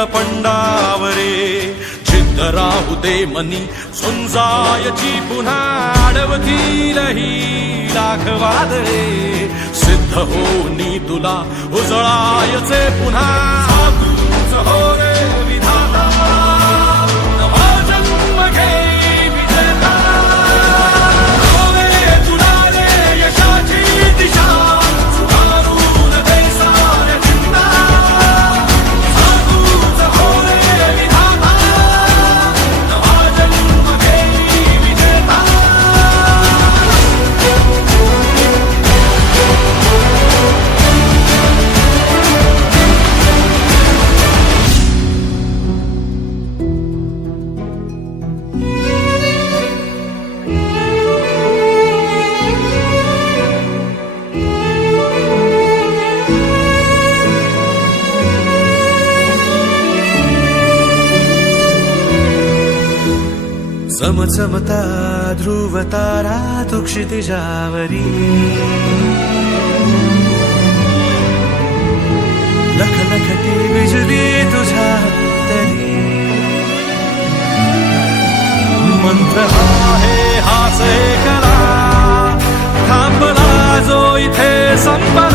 नीलपंडावरे जिद्द राहू दे मनी झुंजायची पुन्हा अडवतील ही लाख वादळे सिद्ध होनी तुला उजळायचे पुन्हा तूच हो रे विधाता नवा जन्म घे विजेता हो रे तुला रे यशाची दिशा सुधारून दे साऱ्या चिंता तूच हो रे विधाता नवा जन्म घे विजेता चमचमता ध्रुव तारा तू क्षितिजावरी लखलखती बिजली तुझ्या तरी मंत्र आहे हाच कला थांबला जो इथे संपला